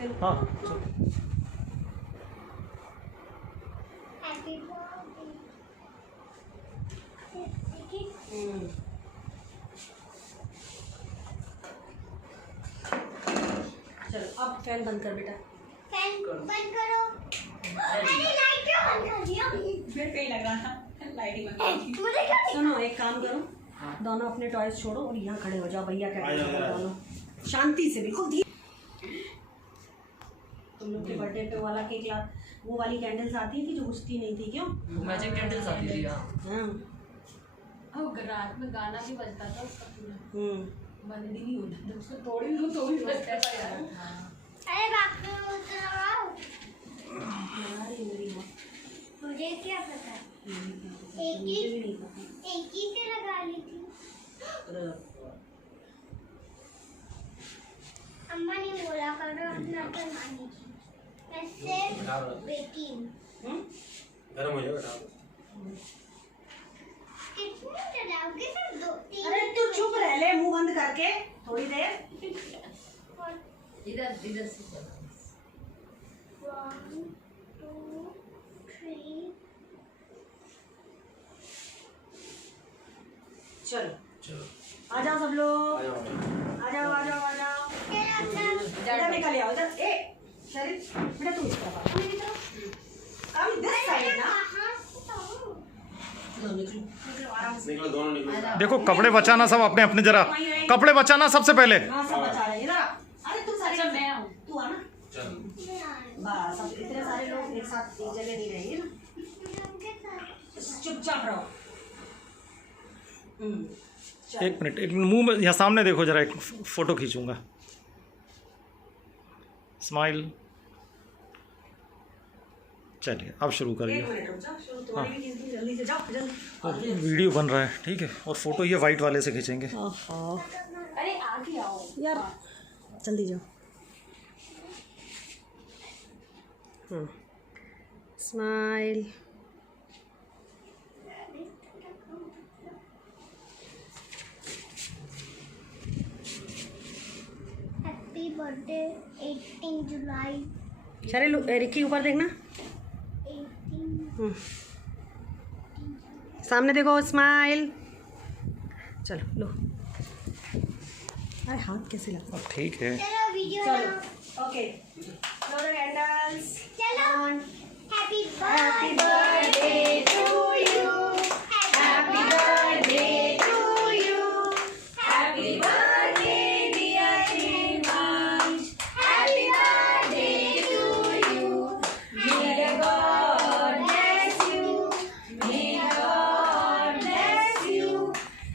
हाँ चलो अब फैन बंद कर बेटा। फैन बंद करो। अरे लाइट क्यों बंद कर दिया? फिर पे लगा था लाइट ही बंद कर दी। मुझे क्या सुनो एक काम करो, दोनों अपने टॉयज छोड़ो और यहाँ खड़े हो जाओ। भैया क्या दोनों शांति से, बिल्कुल धीरे। तुम लोग के बर्थडे पे वाला केक ला, वो वाली कैंडल्स आती थी जो बुझती नहीं थी, क्यों? मैजिक कैंडल्स आती थी। हाँ रात में गाना भी बजता था उसका पूरा, बंद भी नहीं होता था, उसको तोड़ भी दो तो भी बजता था यार। अरे बाप रे उतर आओ। मेरी माँ मुझे क्या पता? एक ही से लगा ली थी। अम्मा ने बोला करो अपना तो मानी थी। मैं सिर्फ बेटी हूँ। गरम हो जाएगा। कितने चलाओगे? सिर्फ 2-3। अरे तू चुप रह ले, मुंह बंद करके थोड़ी देर। इधर से 1 2 3। चलो आ जाओ सब लोग, आ जाओ आ जाओ आ जाओ। इधर निकल आओ, इधर। ए शरीफ बेटा तू इस तरफ आ, मेरी तरफ। कम दिस साइड ना। निकलो आराम से। निकलो, दोनों निकलो। देखो कपड़े बचाना सब अपने अपने, जरा कपड़े बचाना सबसे पहले। हाँ सब बचा रहे हैं इधर। अरे तुम सारे मैं हूँ, तू आना। बस अब इतने सारे लोग एक साथ एक जगह नहीं रहेंगे ना, चुपचाप रहो। एक मिनट, एक मुंह में यहाँ सामने देखो जरा, एक फोटो खींचूंगा। स्माइल। चलिए अब शुरू करिए। एक मिनट रुक जाओ, शुरू तुम्हारी भी खींच दूँ, जल्दी से जाओ जल्दी। वीडियो बन रहा है, ठीक है। और फोटो ये वाइट वाले से खींचेंगे। अरे आगे आओ यार जल्दी जाओ। स्माइल। हैप्पी बर्थडे 18 जुलाई। चले रिक्की ऊपर देखना, 18। सामने देखो। स्माइल। चलो लो। अरे हाथ कैसे लगता अब ठीक है। चलो वीडियो चलो बनाओ। ओके, लो द कैंडल्स। चलो happy happy birthday to you, happy birthday to you, happy birthday dear Shrimansh, happy birthday to you. May God bless you, may God bless you,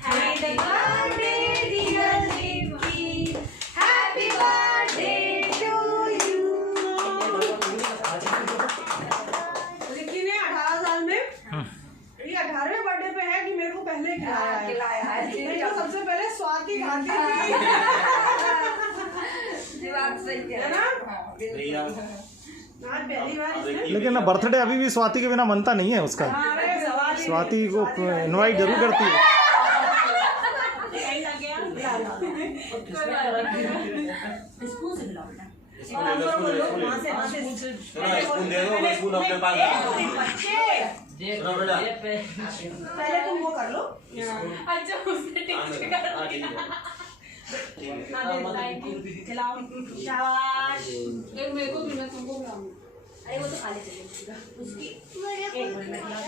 happy birthday dear Ricky, happy birthday to you. Ricky ने 18 साल में ये 18वें birthday पे है कि मेरे को पहले खिलाया है। नहीं तो सबसे पहले स्वाति खाती थी। है ना? आज पहली बार इसने। लेकिन ना बर्थडे अभी भी स्वाति के बिना बनता नहीं है उसका। अरे सवाल ही स्वाति को इनवाइट जरूर करती है। नहीं लग गया। स्पून से खिलाओ बेटा। स्पून दे दो, स्पून अपने पास रखो। बच्चे सुनो बेटा, पहले तुम वो कर लो। अच्छा उसने टेस्ट कर दिया। खिलाओ शाबाश। एक मेरे को भी, मैं तुमको खिलाऊंगी। अरे वो तो खाली चलेगा उसकी। एक मिनट में खिलाओ।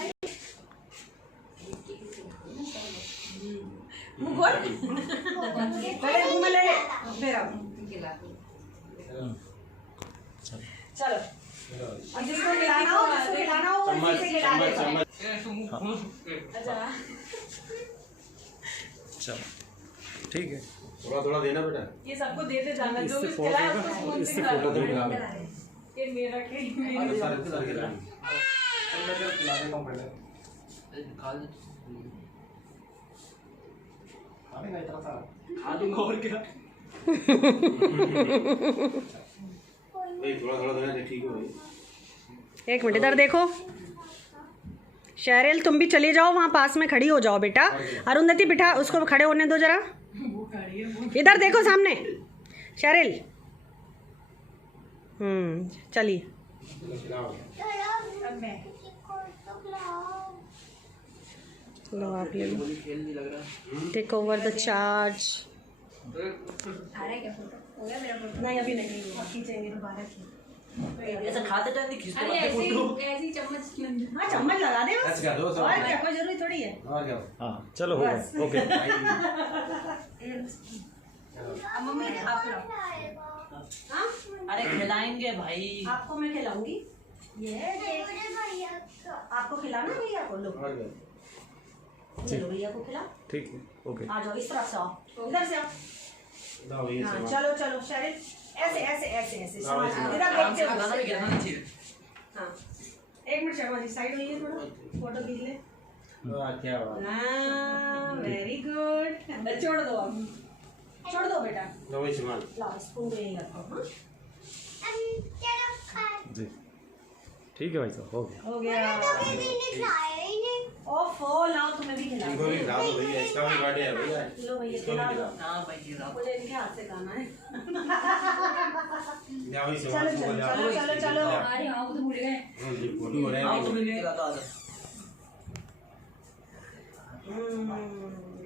मुंह खोल। पहले मुंह में ले ले, फिर आओ। चलो अब जिसको खिलाना हो, जिसको खिलाना हो वो इसी से खिला देगा। अच्छा चलो ठीक है। थोड़ा थोड़ा देना बेटा। ये सबको देते जाना, जो भी इससे खिलाए फोटो उसको स्पून से इससे खिला फोटो दो। दूंगा। ये मेरा केक मेरी। थोड़ा थोड़ा देना, ठीक है भाई। एक मिनट इधर देखो। शहरेल तुम भी चले जाओ, वहाँ पास में खड़ी हो जाओ बेटा। अरुंधति बिठा उसको, खड़े होने दो जरा। इधर देखो सामने। शहरेल चलिए खिलाओ। लो आप ले लो। खेल नहीं लग रहा। Take over the charge. आ रहा है क्या फोटो? हो गया मेरा फोटो? नहीं अभी नहीं हुआ, खींचेंगे दोबारा खींच। ऐसा खाते टाइम नहीं खींचते अरे बातें ऐसे फोटो। ही ऐसे ही चम्मच हाँ चम्मच लगा दे बस। बस क्या दो सब और क्या, कोई जरूरी थोड़ी है। और क्या हाँ चलो हो बस। गया ओके। अब मम्मी आप खिलाओ। हाँ अरे खिलाएंगे भाई। आपको मैं खिलाऊंगी। ये आपको खिलाना है भैया को, लो और क्या चलो भैया को खिलाओ। ठीक है ओके। आ जाओ इस तरफ से आओ, इधर से आओ। लाओ ये हाँ सब चलो चलो शरीर ऐसे ऐसे ऐसे ऐसे हाँ, इधर ऐसे। आराम से देखते खाना भी हो। गिरना नहीं चाहिए। हाँ एक मिनट शर्मा जी साइड होइए थोड़ा, फोटो खींच ले। वाह क्या बात। हाँ वेरी गुड। छोड़ दो अब, छोड़ दो बेटा। लो ये सामान लाओ स्पून को यहीं रखो। हाँ जी ठीक है भाई साहब हो गया। हो गया। ओफो लाओ तुम्हें भी खिला इनको भी खिला दो भैया, इसका भी बर्थडे है भैया। लो भैया इसको भी खिला दो। खिलाओ। हाँ भाई खिलाओ। मुझे इनके हाथ से खाना है। जाओ ये चलो सामान को चलो ले आओ। चलो चलो चलो। अरे हाँ वो तो भूल गए। ये फोटो हो रहा आओ है। तुम्हें भी खिलाता आ जाओ।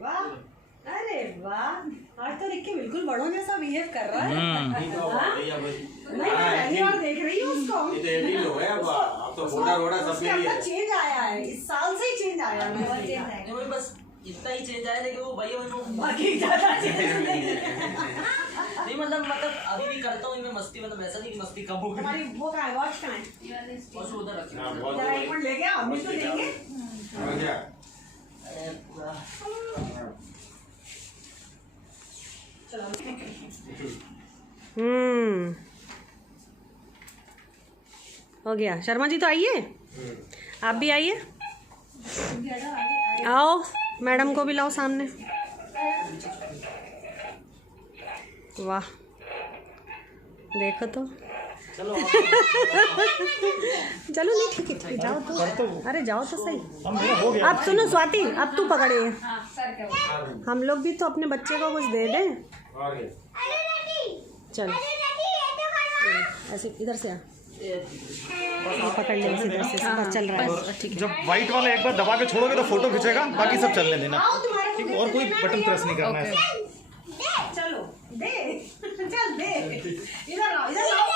वाह अरे वाह, आज तो रिक्की बिल्कुल बड़ों जैसा बिहेव कर रहा है। ठीक है भैया बस। नहीं मैं पहली बार देख रही हूँ उसको। ये तो एडिट हो गया अब तो फोटा रोड़ा सब उसके ले अंदर लिया। चेंज आया है, इस साल से ही चेंज आया है। बहुत चेंज आया नहीं भाई बस इतना ही चेंज आया, लेकिन वो भैया वो बाकी ज्यादा चेंज नहीं। नहीं मतलब अभी भी करता हूँ मैं मस्ती, मतलब ऐसा नहीं कि मस्ती कम हो गई। हमारी वो कहाँ है, वॉच कहाँ है? ये वाले और उसको उधर रखी। हाँ बहुत जरा एक मिनट लेके आओ, हम भी तो देंगे। और क्या अरे पूरा चलो हो गया। शर्मा जी तो आइए, आप भी आइए। आओ मैडम को भी लाओ सामने। वाह देखो तो। चलो चलो नहीं ठीक है जाओ तो। अरे जाओ तो सही। हम मेरा हो गया। अब सुनो स्वाति, अब तू पकड़े। हाँ सर क्या हुआ? हम लोग भी तो अपने बच्चे को कुछ दे दें। और क्या चल ऐसे इधर से आ, पकड़ ले इधर से। चल रहा है ठीक है। जब वाइट वाला एक बार दबा के छोड़ोगे तो फोटो खींचेगा, बाकी सब चलने देना। आओ तुम्हारे ठीक है, और कोई बटन प्रेस नहीं करना है। चलो दे चल दे। इधर आओ इधर आओ।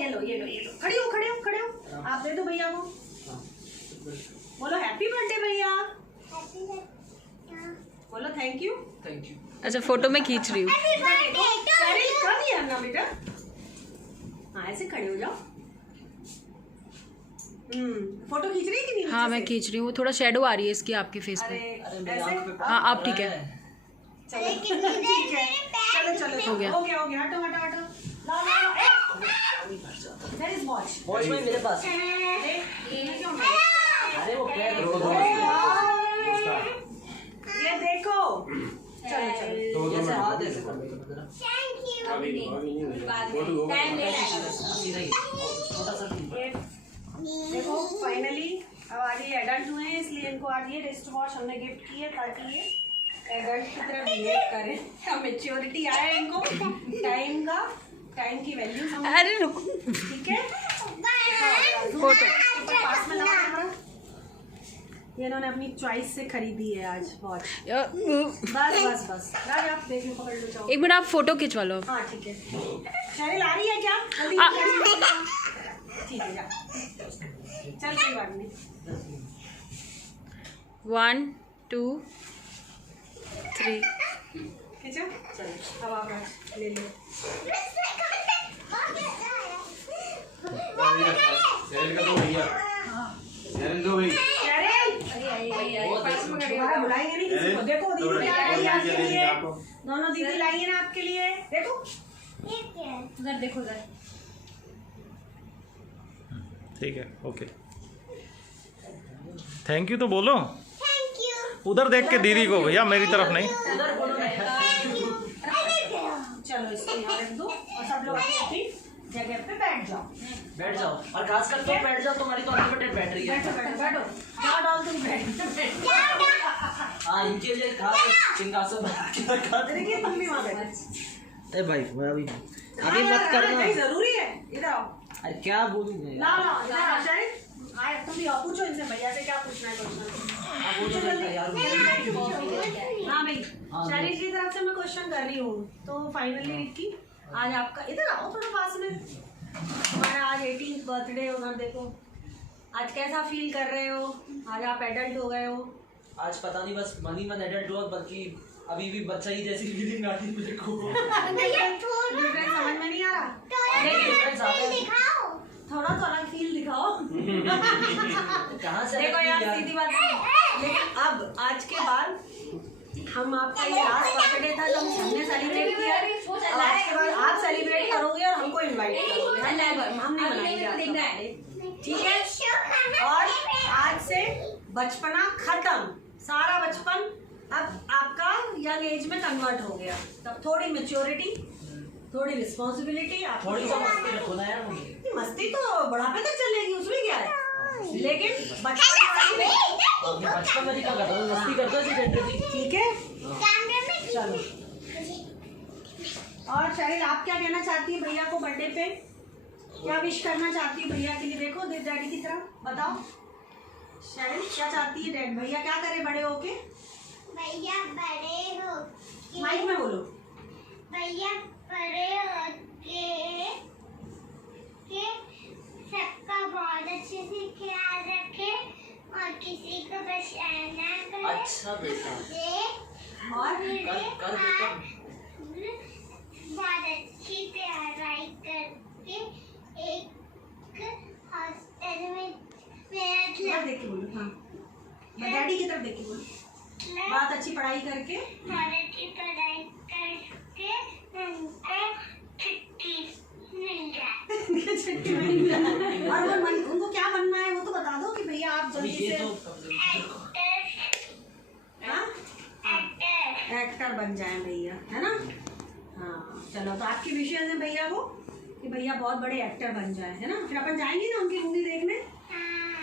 ये लो ये लो ये लो। खड़ी हो खड़े हो खड़े हो। आप दे दो भैया को। बोलो हैप्पी बर्थडे भैया। बोलो थैंक यू। Thank you. अच्छा फोटो में खींच रही हूँ। कम ही आना बेटा। हाँ ऐसे खड़े हो जाओ। फोटो खींच रही है कि नहीं? हाँ मैं नीचे से? खींच रही हूँ, थोड़ा शेडो आ रही है इसकी आपके फेस अरे पे। अरे मेरी ऐसे? आंख पे हाँ अब ठीक है। चलो ठीक है। चलो चलो हो गया। हो गया हो गया। हटो हटो हटो। लाओ लाओ। There is watch। वॉच में मेरे पास। ये क्यों नहीं? अरे वो पैर ये देखो। चलो चलो। जैसे हाथ ऐसे कर दो जरा। अभी नहीं हुआ। फोटो हो गया। सीधा ही छोटा सा ये देखो फाइनली अब आज ये एडल्ट हुए हैं, इसलिए इनको आज ये रिस्ट वॉच हमने गिफ्ट की है ताकि ये एडल्ट की तरह बिहेव करें। अब मेच्योरिटी आया इनको, टाइम की वैल्यू समझ। अरे रुको। ठीक है फोटो पास में लाओ कैमरा। ये इन्होंने अपनी चॉइस से खरीदी है आज वॉच। बस बस बस राज आप देख लो, पकड़ लो चाहो। एक मिनट आप फोटो खिंचवा लो। हाँ ठीक है। शरील आ रही है क्या? जल्दी ठीक है जा। चल कोई बात नहीं। 1 2 3। खींचो चलो अब आप राज ले लो। सैल का दो भैया। सैल दो भाई। दोबारा बुलाएंगे नहीं किसी को। देखो दीदी क्या लाई है आपके लिए। दोनों दीदी लाई है ना आपके लिए। देखो उधर देखो उधर। ठीक है ओके। थैंक यू तो बोलो। उधर देख के दीदी को भैया, मेरी तरफ नहीं। चलो इसको यहाँ रख दो और सब लोग अपनी जगह पे बैठ जाओ। बैठ जाओ, और खास कर तुम बैठ जाओ, तुम्हारी तो अनलिमिटेड बैटरी है। बैठो बैठो बैठो। जाओ डाल तुम बैठ। हाँ इनके लिए खास सिंहासन बना के रखा था। देखिए तुम भी वहाँ बैठो। अरे भाई अभी मत करना। नहीं जरूरी है, इधर आओ। अरे क्या बोलूं मैं ना ना इधर आओ शायद। आए तुम भी आओ, पूछो इनसे भैया से क्या पूछना है क्वेश्चन। हाँ भाई, शरीर की तरफ से मैं क्वेश्चन कर रही हूँ। तो फाइनली रिक्की, आज आपका, इधर आओ थोड़ा पास में, हमारा आज 18th बर्थडे होगा। देखो आज कैसा फील कर रहे हो? आज आप एडल्ट हो गए हो। आज पता नहीं बस मन ही मन एडल्ट हुआ, बल्कि अभी भी बच्चा ही जैसी फीलिंग आती है मेरे को। डिफरेंस समझ में नहीं आ रहा, थोड़ा तो अलग फील दिखाओ। कहाँ से देखो यार सीधी बात है, लेकिन अब आज के बाद हम आपका ये लास्ट बर्थडे था जो हमने सेलिब्रेट किया, अब आज के बाद आप सेलिब्रेट करोगे और हमको इनवाइट करोगे। हमने मनाएंगे, ठीक है? और आज से बचपना खत्म, सारा बचपन अब आपका यंग एज में कन्वर्ट हो गया। तब थोड़ी मैच्योरिटी, थोड़ी रिस्पॉन्सिबिलिटी, थोड़ी सा मस्ती रखो ना यार। मस्ती तो बुढ़ापे तक चलेगी, उसमें क्या है, लेकिन बचपन में क्या करता हूँ, मस्ती करता है, ठीक है? चलो, और शाहिद आप क्या कहना चाहती है भैया को बर्थडे पे? क्या विश करना चाहती है भैया के लिए? देखो डैडी की तरफ बताओ, शाहिद क्या चाहती है डैड? भैया क्या करे बड़े होके? भैया बड़े हो, माइक में बोलो। भैया बड़े होके सबका बहुत अच्छे से ख्याल रखे और किसी को परेशान ना करे। अच्छा बेटा। और कर बहुत अच्छी पढ़ाई करके एक हॉस्टल में इधर देख के बोलो। हाँ, डैडी की तरफ देख के बोलो। बहुत अच्छी पढ़ाई करके, बहुत अच्छी पढ़ाई करके उनको छुट्टी मिल जाए। छुट्टी मिल जाए। और वो उनको क्या बनना है वो तो बता दो कि भैया आप जल्दी से एक्टर बन जाएं भैया, है ना? हाँ चलो, तो आपकी विशेष है भैया को कि भैया बहुत बड़े एक्टर बन जाए, है ना? फिर अपन जाएंगे ना उनकी मूवी देखने।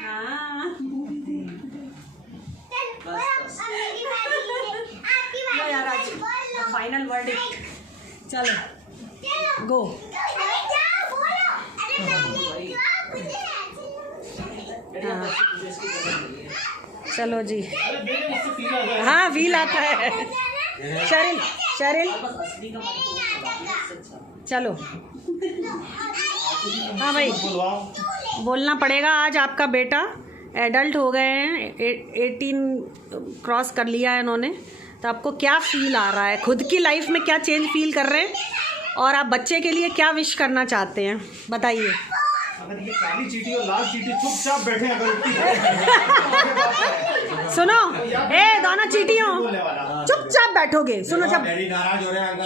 हाँ मूवी देखने। यार आज फाइनल वर्डिक्ट, चलो गो। चलो जी, हाँ फील आता है। शरील शरील चलो, हाँ भाई बोलना पड़ेगा। आज आपका बेटा एडल्ट हो गए हैं, 18 क्रॉस कर लिया है इन्होंने, तो आपको क्या फील आ रहा है? खुद की लाइफ में क्या चेंज फील कर रहे हैं और आप बच्चे के लिए क्या विश करना चाहते हैं, बताइए। अगर ये काली चींटी और लाल चींटी चुपचाप बैठे, अगर सुनो, ए दोनों चींटियों चुपचाप बैठोगे। सुनो, जब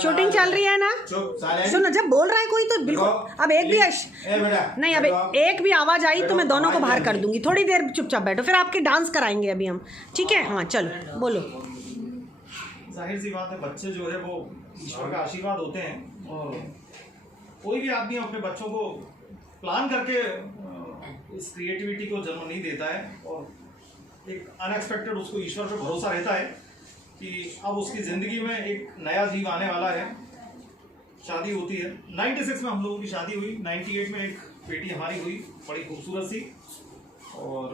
शूटिंग चल रही है ना, सुनो जब बोल रहा है कोई तो बिल्कुल, अब एक भी नहीं, अब एक भी आवाज आई तो मैं दोनों को बाहर कर दूंगी। थोड़ी देर चुपचाप बैठो, फिर आपके डांस कराएंगे अभी हम, ठीक है? हाँ चलो बोलो। जाहिर सी बात है, बच्चे जो है वो ईश्वर का आशीर्वाद होते हैं, और कोई भी आदमी अपने बच्चों को प्लान करके इस क्रिएटिविटी को जन्म नहीं देता है, और एक अनएक्सपेक्टेड उसको ईश्वर पे भरोसा रहता है कि अब उसकी ज़िंदगी में एक नया जीव आने वाला है। शादी होती है, 96 में हम लोगों की शादी हुई, 98 में एक बेटी हमारी हुई, बड़ी खूबसूरत सी। और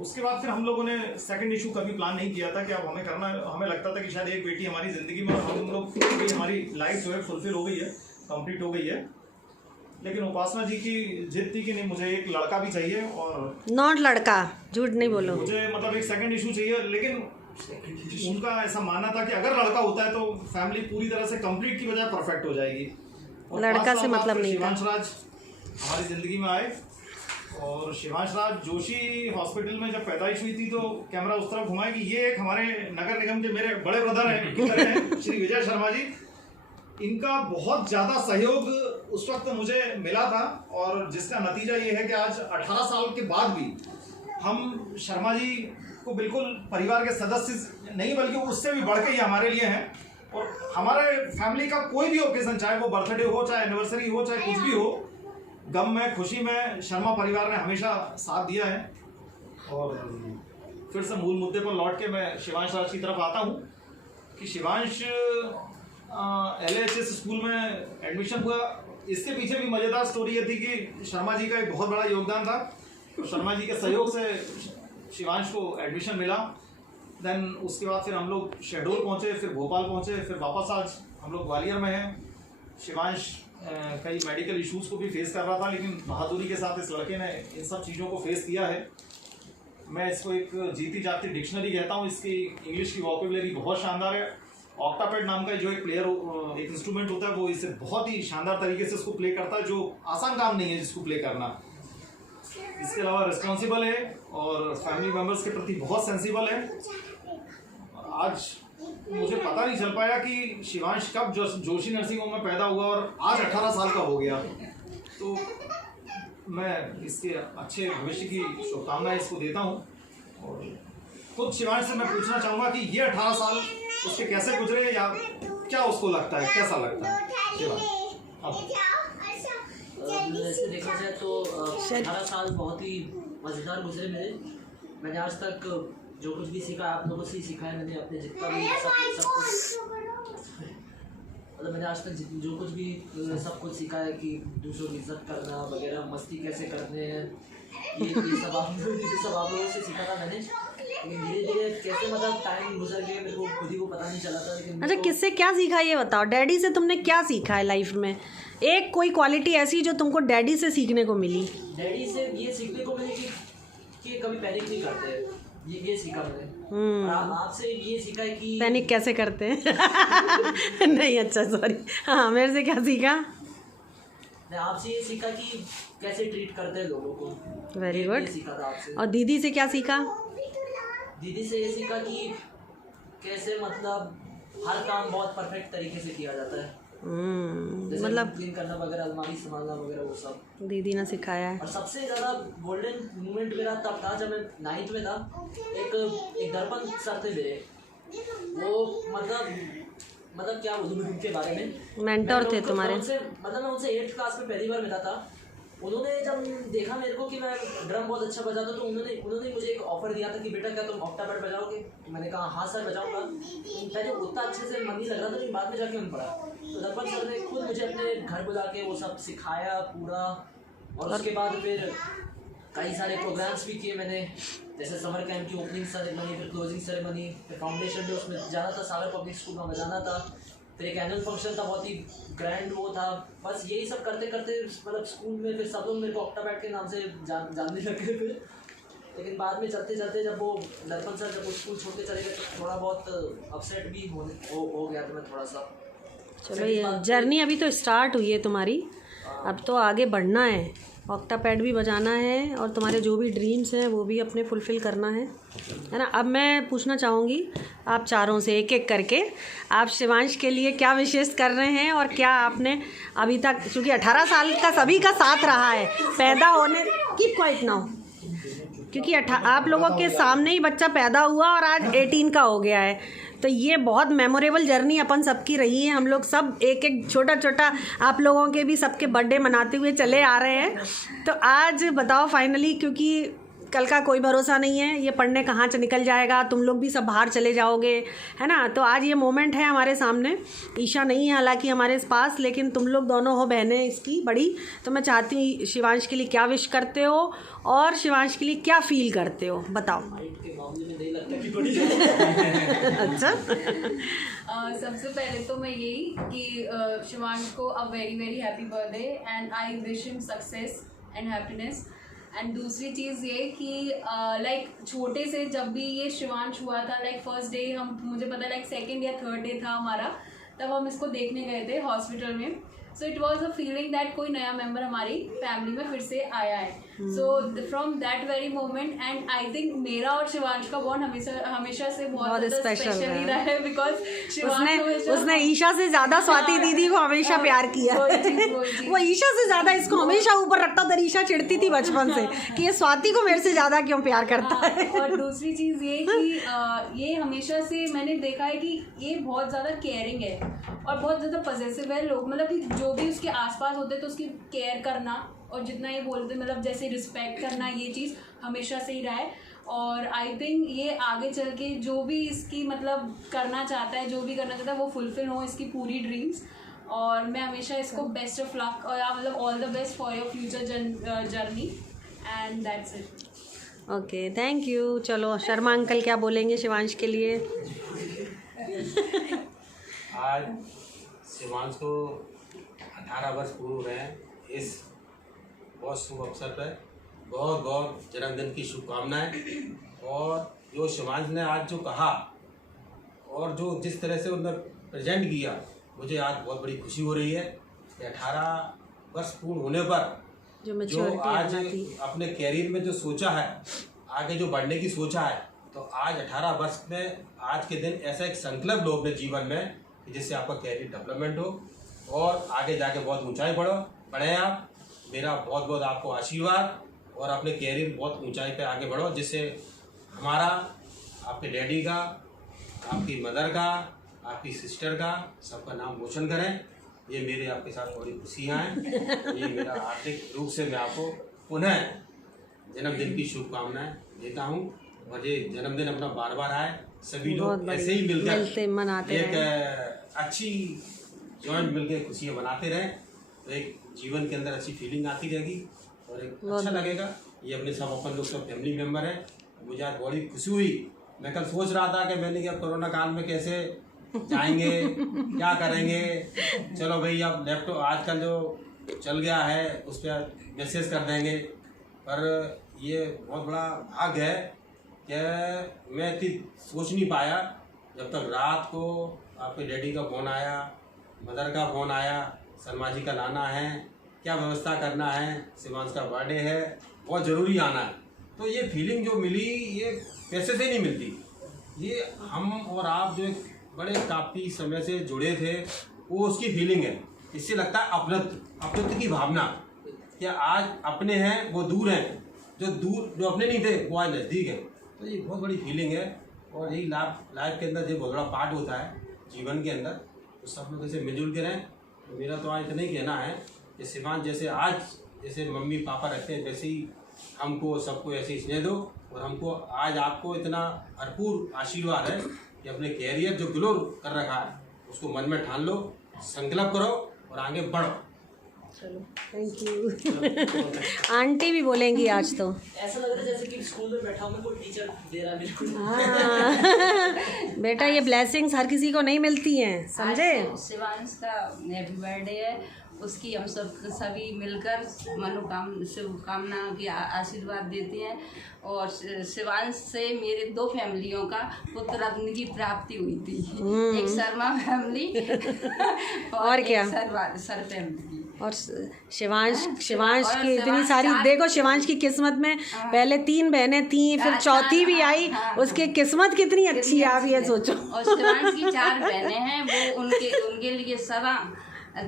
उसके बाद फिर हम लोगों ने सेकंड इशू कभी प्लान नहीं किया था कि अब हमें करना है। हमें लगता था कि शायद एक बेटी हमारी ज़िंदगी में, हम लोग की हमारी लाइफ जो है फुलफिल हो गई है, कंप्लीट हो गई है। लेकिन उपासना जी की जिद थी कि नहीं, मुझे एक लड़का भी चाहिए, और नॉट लड़का, झूठ नहीं बोलो, मुझे मतलब एक सेकंड इशू चाहिए। लेकिन उनका ऐसा मानना था कि अगर लड़का होता है तो फैमिली पूरी तरह से कंप्लीट की बजाय परफेक्ट हो जाएगी। लड़का से मतलब नहीं था। शिवांश राज हमारी ज़िंदगी में आए, और शिवांश राज जोशी हॉस्पिटल में जब पैदाइश हुई थी तो कैमरा उस तरफ घुमाया कि ये एक हमारे नगर निगम के मेरे बड़े ब्रदर हैं श्री विजय शर्मा जी। इनका बहुत ज़्यादा सहयोग उस वक्त मुझे मिला था, और जिसका नतीजा ये है कि आज 18 साल के बाद भी हम शर्मा जी को बिल्कुल परिवार के सदस्य नहीं बल्कि उससे भी बढ़ के ही हमारे लिए हैं। और हमारे फैमिली का कोई भी ओकेजन, चाहे वो बर्थडे हो, चाहे एनिवर्सरी हो, चाहे कुछ भी हो, गम में खुशी में शर्मा परिवार ने हमेशा साथ दिया है। और फिर से मूल मुद्दे पर लौट के मैं शिवांश राज की तरफ आता हूँ कि शिवांश LHS स्कूल में एडमिशन हुआ। इसके पीछे भी मज़ेदार स्टोरी ये थी कि शर्मा जी का एक बहुत बड़ा योगदान था। तो शर्मा जी के सहयोग से शिवांश को एडमिशन मिला। देन उसके बाद फिर हम लोग शहडोल पहुँचे, फिर भोपाल पहुँचे, फिर वापस आज हम लोग ग्वालियर में हैं। शिवांश कई मेडिकल इश्यूज़ को भी फेस कर रहा था, लेकिन बहादुरी के साथ इस लड़के ने इन सब चीज़ों को फेस किया है। मैं इसको एक जीती जागती डिक्शनरी कहता हूँ। इसकी इंग्लिश की वोकेबुलरी बहुत शानदार है। ऑक्टापैड नाम का जो एक प्लेयर एक इंस्ट्रूमेंट होता है, वो इसे बहुत ही शानदार तरीके से इसको प्ले करता है, जो आसान काम नहीं है जिसको प्ले करना। इसके अलावा रिस्पॉन्सिबल है और फैमिली मेम्बर्स के प्रति बहुत सेंसिबल है। आज मुझे पता नहीं चल पाया कि शिवांश कब जोशी नर्सिंग होम में पैदा हुआ और आज 18 साल का हो गया। तो मैं इसके अच्छे भविष्य की शुभकामनाएं इसको देता हूँ। और खुद शिवांश से मैं पूछना चाहूँगा कि ये 18 साल उसके कैसे गुजरे, या क्या उसको लगता है, कैसा लगता है शिवांश? वैसे देखा जाए तो 18 साल बहुत ही मज़ेदार गुजरे मेरे। मैंने आज तक जो कुछ भी सीखा आप लोगों से ही सीखा है। मैंने अपने जितना भी सब कुछ मतलब मैंने आज तक जो कुछ भी सब कुछ सीखा है कि दूसरों की इज्जत करना वगैरह, मस्ती कैसे करने हैं, ये सब आप लोगों से सीखा था मैंने। लेकिन धीरे धीरे कैसे मतलब टाइम गुजर गया मेरे को खुद ही वो पता नहीं चला था। लेकिन अच्छा, किससे क्या सीखा ये बताओ? डैडी से तुमने क्या सीखा है लाइफ में? एक कोई क्वालिटी ऐसी जो तुमको डैडी से सीखने को मिली? डैडी से ये सीखने को मिली कि कभी पैनिक नहीं करते। ये सीखा मैंने। और आपसे ये सीखा है कि पैनिक कैसे करते हैं। नहीं, अच्छा सॉरी। हाँ, मेरे से क्या सीखा? मैं आपसे ये सीखा कि कैसे ट्रीट करते हैं लोगों को। Very good. सीखा था आपसे। और दीदी से क्या सीखा? दीदी से ये सीखा कि कैसे मतलब हर काम बहुत परफेक्ट तरीके से किया जाता है। मतलब क्लीन करना वगैरह, अलमारी संभालना वगैरह, वो सब दीदी ने सिखाया है। और सबसे ज़्यादा गोल्डन मोमेंट मेरा तब था जब मैं 9th में था। एक दर्पण सर थे मेरे, वो मतलब क्या बोलूँ मैं उनके बारे में। मेंटर थे तुम्हारे? मतलब मैं उनसे 8th क्लास में पहली बार मिला था। उन्होंने जब देखा मेरे को कि मैं ड्रम बहुत अच्छा बजाता, तो उन्होंने मुझे एक ऑफर दिया था कि बेटा क्या तुम ऑक्टापैड बजाओगे? मैंने कहा हाँ सर बजाऊंगा। पहले उतना अच्छे से मन नहीं लग रहा था, लेकिन बाद में जाके मन पड़ा। तो दर्पण सर ने खुद मुझे अपने घर बुला के वो सब सिखाया पूरा। और उसके बाद फिर कई सारे प्रोग्राम्स भी किए मैंने, जैसे समर कैंप की ओपनिंग सेरेमनी, फिर क्लोजिंग सेरेमनी, फिर फाउंडेशन डे उसमें जाना था, सागर पब्लिक स्कूल में जाना था। फिर एक एनुअल फंक्शन था, बहुत ही ग्रैंड वो था। बस यही सब करते करते मतलब स्कूल में फिर सब लोग मेरे को ऑक्टापैड के नाम से जानने लगे थे। लेकिन बाद में चलते चलते जब वो दर्पण सर जब वो स्कूल छोड़ के चले गए तो थोड़ा बहुत अपसेट भी हो गया था मैं थोड़ा सा। चलो, ये जर्नी अभी तो स्टार्ट हुई है तुम्हारी, अब तो आगे बढ़ना है। ऑक्टापैड भी बजाना है और तुम्हारे जो भी ड्रीम्स हैं वो भी अपने फुलफ़िल करना है ना। अब मैं पूछना चाहूँगी आप चारों से एक एक करके, आप शिवांश के लिए क्या विशेष कर रहे हैं और क्या आपने अभी तक, क्योंकि 18 साल का सभी का साथ रहा है पैदा होने, कीप क्वाइट नाउ, क्योंकि आप लोगों के सामने ही बच्चा पैदा हुआ और आज 18 का हो गया है। तो ये बहुत मेमोरेबल जर्नी अपन सबकी रही है। हम लोग सब एक एक छोटा छोटा आप लोगों के भी सबके बर्थडे मनाते हुए चले आ रहे हैं। तो आज बताओ फाइनली, क्योंकि कल का कोई भरोसा नहीं है, ये पढ़ने कहाँ से निकल जाएगा, तुम लोग भी सब बाहर चले जाओगे, है ना। तो आज ये मोमेंट है हमारे सामने। ईशा नहीं है हालांकि हमारे पास, लेकिन तुम लोग दोनों हो बहनें इसकी बड़ी। तो मैं चाहती हूँ शिवांश के लिए क्या विश करते हो और शिवांश के लिए क्या फील करते हो, बताओ। अच्छा। सबसे पहले तो मैं यही कि शिवांश को a very very happy birthday and I wish him success and happiness. And दूसरी चीज़ ये कि लाइक छोटे से जब भी ये शिवांश हुआ था, लाइक फर्स्ट डे मुझे पता लाइक 2nd या 3rd डे था हमारा, तब हम इसको देखने गए थे हॉस्पिटल में। So it was a feeling that कोई नया मेंबर हमारी फैमिली में फिर से आया है। So from that very moment and I think मेरा और शिवांश का बॉन्ड हमेशा से बहुत स्पेशल ही रहा है, बिकॉज उसने ईशा से ज्यादा स्वाति दीदी को हमेशा प्यार किया। वो ईशा से ज्यादा इसको हमेशा ऊपर रखता था। ईशा चिढ़ती थी बचपन से कि ये स्वाति को मेरे से ज्यादा क्यों प्यार करता है। और दूसरी चीज़ ये कि ये हमेशा से मैंने देखा है कि ये बहुत ज़्यादा केयरिंग है और बहुत ज़्यादा पॉजिटिव है। लोग मतलब कि जो भी उसके आसपास होते तो उसकी केयर करना और जितना ये बोलते मतलब जैसे रिस्पेक्ट करना, ये चीज़ हमेशा से ही रहा है। और आई थिंक ये आगे चल के जो भी इसकी मतलब करना चाहता है, जो भी करना चाहता है वो फुलफिल हो इसकी पूरी ड्रीम्स। और मैं हमेशा इसको बेस्ट ऑफ लक और मतलब all the best for your future journey and that's it. Okay, thank you. चलो शर्मा अंकल क्या बोलेंगे शिवांश के लिए? आज शिवांश को 18 वर्ष पूरे हुए हैं। इस बहुत शुभ अवसर पर बहुत बहुत जन्मदिन की शुभकामनाएं। और जो शिवांश ने आज जो कहा और जो जिस तरह से उन्होंने प्रेजेंट किया, मुझे आज बहुत बड़ी खुशी हो रही है कि 18 वर्ष पूर्ण होने पर जो आज अपने कैरियर में जो सोचा है, आगे जो बढ़ने की सोचा है, तो आज 18 वर्ष में आज के दिन ऐसा एक संकल्प लो अपने जीवन में कि जिससे आपका कैरियर डेवलपमेंट हो और आगे जाके बहुत ऊंचाई बढ़े आप। मेरा बहुत बहुत आपको आशीर्वाद और अपने कैरियर बहुत ऊंचाई पे आगे बढ़ो, जिससे हमारा, आपके डैडी का, आपकी मदर का, आपकी सिस्टर का, सबका नाम रोशन करें। ये मेरे आपके साथ थोड़ी खुशियाँ हैं। ये मेरा आर्थिक रूप से मैं आपको पुनः जन्मदिन की शुभकामनाएं देता हूँ। और ये जन्मदिन अपना बार बार आए, सभी लोग ऐसे ही मिलकर मनाते एक अच्छी जॉइंट मिलकर खुशियाँ मनाते रहें, तो एक जीवन के अंदर अच्छी फीलिंग आती रहेगी और एक अच्छा लगेगा। ये अपने सब अपन लोग सब फैमिली मेम्बर हैं। मुझे आज बड़ी खुशी हुई। मैं कल सोच रहा था कि मैंने क्या कोरोना काल में कैसे जाएंगे, क्या करेंगे। चलो भाई, अब लैपटॉप आजकल जो चल गया है उस पर मैसेज कर देंगे। पर ये बहुत बड़ा भाग्य है कि मैं इतनी सोच नहीं पाया, जब तक रात को आपके डैडी का फ़ोन आया, मदर का फ़ोन आया, शर्मा जी का लाना है, क्या व्यवस्था करना है, शिवांश का बर्थडे है, बहुत ज़रूरी आना है। तो ये फीलिंग जो मिली, ये पैसे से नहीं मिलती। ये हम और आप जो एक बड़े काफ़ी समय से जुड़े थे, वो उसकी फीलिंग है। इससे लगता है अपनत्व की भावना, क्या आज अपने हैं वो दूर हैं, जो अपने नहीं थे वो आज नज़दीक हैं। तो ये बहुत बड़ी फीलिंग है। और यही लाइफ के अंदर जो बहुत बड़ा पार्ट होता है जीवन के अंदर, तो सब लोग ऐसे मिलजुल के रहें। तो मेरा तो आज इतना ही कहना है कि शिवांश जैसे मम्मी पापा रखते हैं, वैसे ही हमको सबको ऐसे ही स्नेह दो। और हमको आज आपको इतना भरपूर आशीर्वाद है कि अपने कैरियर जो ग्लो कर रखा है उसको मन में ठान लो, संकल्प करो और आगे बढ़ो। चलो, थैंक यू। आंटी भी बोलेंगी आज तो। ऐसा लग रहा है जैसे कि स्कूल में बैठा हूँ मैं, कोई टीचर दे रहा है मेरे को। हाँ बेटा, ये ब्लेसिंग्स हर किसी को नहीं मिलती हैं, समझे। शिवांश का हैप्पी बर्थडे है, उसकी हम सभी मिलकर शुभकामना की आशीर्वाद देते हैं। और शिवांश से मेरे 2 फैमिलियों का पुत्र रत्न की प्राप्ति हुई थी। एक शर्मा फैमिली और क्या सर फैमिली। और शिवांश की इतनी सारी, देखो शिवांश की किस्मत में पहले 3 बहनें थी, फिर चौथी भी आई। उसकी किस्मत कितनी अच्छी है, आप ये सोचो। और शिवांश की 4 बहनें हैं, वो उनके लिए सदा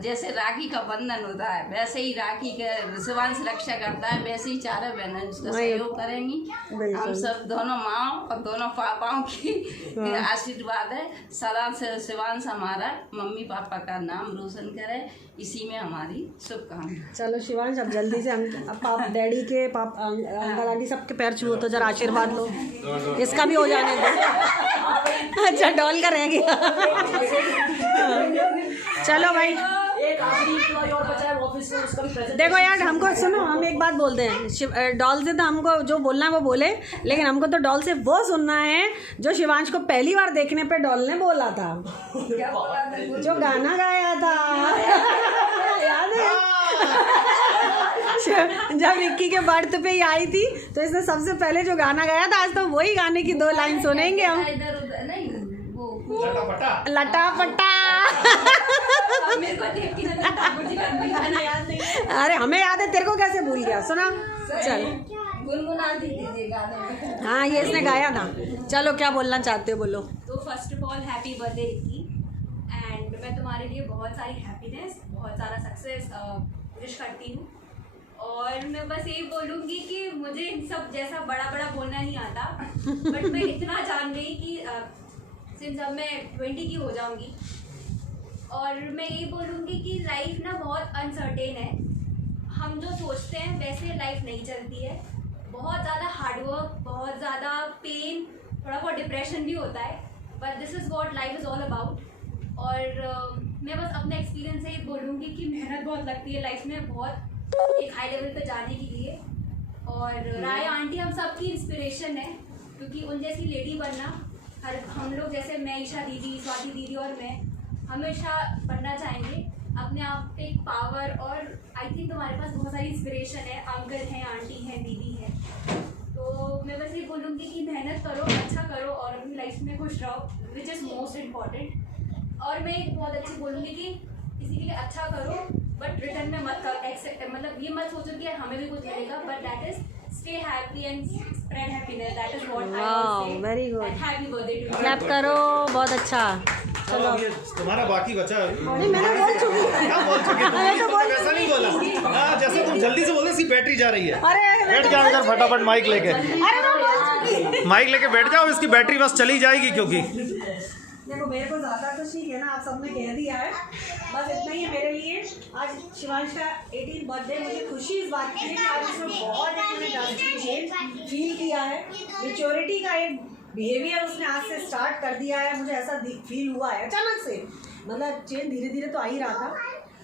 जैसे राखी का बंधन होता है, वैसे ही राखी के शिवांश रक्षा करता है, वैसे ही 4 बहनें उसका सहयोग करेंगी। हम सब दोनों माँ और दोनों पापाओं की आशीर्वाद है। सदा से शिवांश हमारा मम्मी पापा का नाम रोशन करे, इसी में हमारी शुभकामना। चलो शिवांश, अब जल्दी से हम डैडी के अंकल आंटी सबके पैर छुओ तो जरा आशीर्वाद लो। इसका भी हो जाने दो। अच्छा, डॉल का रह गया। चलो भाई, एक आखिरी एम्प्लॉय और बचा है ऑफिस में, उसका भी प्रेजेंटेशन। देखो यार, हमको सुनो, हम एक बात बोलते हैं। डॉल से तो हमको जो बोलना है वो बोले, लेकिन हमको तो डॉल से वो सुनना है जो शिवांश को पहली बार देखने पे डॉल ने बोला था, जो गाना गाया था। याद है? जब रिक्की के बर्थ पे ही आई थी तो इसने सबसे पहले जो गाना गाया था, आज तो वही गाने की 2 लाइन सुनेंगे हम। इधर उधर नहीं, वो लटा पटा। अरे हमें याद है, तेरे को कैसे भूल गया? सुना, चल गुनगुनाती थी गाने में। हाँ, ये इसने गाया था। चलो, क्या बोलना चाहते हो, बोलो। तो first of all happy birthday Ricky, and मैं तुम्हारे लिए बहुत सारी हैप्पीनेस, बहुत सारा सक्सेस विश करती हूँ। और मैं बस यही बोलूँगी कि मुझे इन सब जैसा बड़ा बड़ा बोलना नहीं आता, बट मैं इतना जान गई कि सिंस अब मैं 20 की हो जाऊँगी, और मैं यही बोलूँगी कि लाइफ ना बहुत अनसर्टेन है। हम जो सोचते हैं वैसे लाइफ नहीं चलती है। बहुत ज़्यादा हार्डवर्क, बहुत ज़्यादा पेन, थोड़ा बहुत डिप्रेशन भी होता है, but this is what life is all about. और मैं बस अपने एक्सपीरियंस से ही बोलूँगी कि मेहनत बहुत लगती है लाइफ में, बहुत एक हाई लेवल पे जाने के लिए। और राय आंटी हम सबकी इंस्पिरेशन है, क्योंकि उन जैसी लेडी बनना हम लोग जैसे मैं, ईशा दीदी, स्वाति दीदी और मैं हमेशा बनना चाहेंगे। अपने आप पे एक पावर, और आई थिंक तुम्हारे पास बहुत सारी इंस्पिरेशन है, अंकल हैं, आंटी हैं, दीदी हैं। तो मैं बस ये बोलूँगी कि मेहनत करो, अच्छा करो और अपनी लाइफ में खुश रहो, विच इज़ मोस्ट इम्पॉर्टेंट। और मैं एक बहुत अच्छी बोलूँगी कि किसी के लिए अच्छा करो, बट रिटर्न में मत एक्सेप्ट, मतलब ये मत सोचो कि हमें भी कुछ मिलेगा, but that is stay happy and spread happiness, that is what I will say. Very good, happy birthday to you. Clap करो, बहुत अच्छा। चलो अब ये तुम्हारा बाकी बचा है। नहीं, मैंने बोल चुकी हूँ। क्या बोल चुके तुम? मैं तो तुमने बोल वैसा नहीं बोला। हाँ, जैसे तुम जल्दी से बोले, इसकी बैटरी जा रही है। अरे बैठ जाओ इधर फटाफट माइक लेके, अरे मैं बोल चुकी। माइक लेके बैठ जाओ, इसकी बैटरी बस चली जाएगी क्योंकि देखो मेरे को ज़्यादा कुछ नहीं कहना, आप सबने कह दिया है, बस इतना ही है मेरे लिए। आज शिवांश का 18th बर्थडे, मुझे खुशी इस बात की है कि आज उसमें बहुत एक फील किया है, मेच्योरिटी का एक बिहेवियर उसने आज से स्टार्ट कर दिया है। मुझे ऐसा फील हुआ है अचानक से, मतलब चेंज धीरे धीरे तो आ ही रहा था।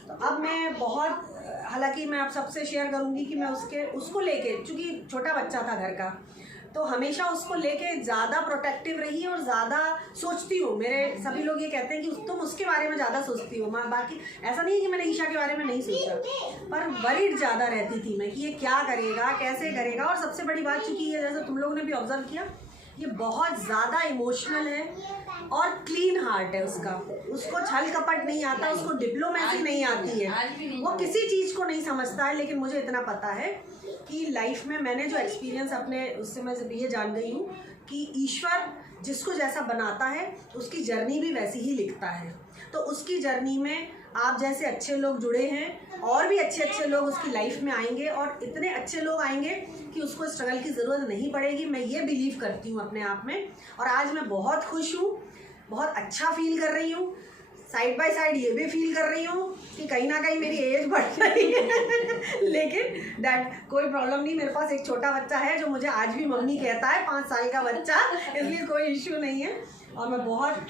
तो अब मैं बहुत, हालांकि मैं आप सबसे शेयर करूंगी कि मैं उसको लेके, चूँकि छोटा बच्चा था घर का, तो हमेशा उसको लेके ज़्यादा प्रोटेक्टिव रही और ज़्यादा सोचती हूँ। मेरे सभी लोग ये कहते हैं कि तुम उसके बारे में ज़्यादा सोचती हो। बाकी ऐसा नहीं है कि मैंने ईशा के बारे में नहीं सोचा, पर वरीड ज़्यादा रहती थी मैं कि ये क्या करेगा, कैसे करेगा। और सबसे बड़ी बात चूँकि ये, जैसे तुम लोगों ने भी ऑब्जर्व किया, ये बहुत ज़्यादा इमोशनल है और क्लीन हार्ट है उसका। उसको छल कपट नहीं आता, उसको डिप्लोमेसी नहीं आती है, वो किसी चीज़ को नहीं समझता है। लेकिन मुझे इतना पता है कि लाइफ में मैंने जो एक्सपीरियंस अपने, उससे मैं ये जान गई हूँ कि ईश्वर जिसको जैसा बनाता है उसकी जर्नी भी वैसी ही लिखता है। तो उसकी जर्नी में आप जैसे अच्छे लोग जुड़े हैं, और भी अच्छे अच्छे लोग उसकी लाइफ में आएंगे, और इतने अच्छे लोग आएंगे कि उसको स्ट्रगल की ज़रूरत नहीं पड़ेगी। मैं ये बिलीव करती हूँ अपने आप में। और आज मैं बहुत खुश हूँ, बहुत अच्छा फील कर रही हूँ। साइड बाय साइड ये भी फील कर रही हूँ कि कहीं ना कहीं मेरी एज बढ़ रही है लेकिन दैट कोई प्रॉब्लम नहीं। मेरे पास एक छोटा बच्चा है जो मुझे आज भी मम्मी कहता है, 5 साल का बच्चा, इसलिए कोई इश्यू नहीं है। और मैं बहुत,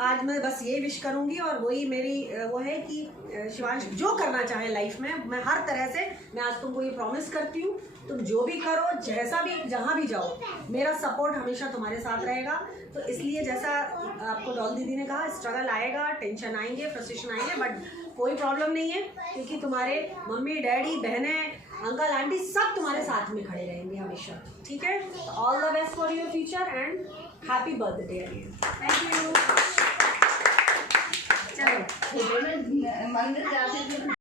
आज मैं बस ये विश करूँगी, और वही मेरी वो है कि शिवांश जो करना चाहे लाइफ में, मैं हर तरह से, मैं आज तुमको ये प्रॉमिस करती हूँ, तुम जो भी करो, जैसा भी, जहाँ भी जाओ, मेरा सपोर्ट हमेशा तुम्हारे साथ रहेगा। तो इसलिए जैसा आपको डॉल दीदी ने कहा, स्ट्रगल आएगा, टेंशन आएंगे, फ्रस्ट्रेशन आएंगे, बट कोई प्रॉब्लम नहीं है, क्योंकि तुम्हारे मम्मी डैडी, बहनें, अंकल आंटी सब तुम्हारे साथ में खड़े रहेंगे हमेशा। ठीक है, all the best for your future and happy birthday again. Thank you. चलो मंदिर जाते थे।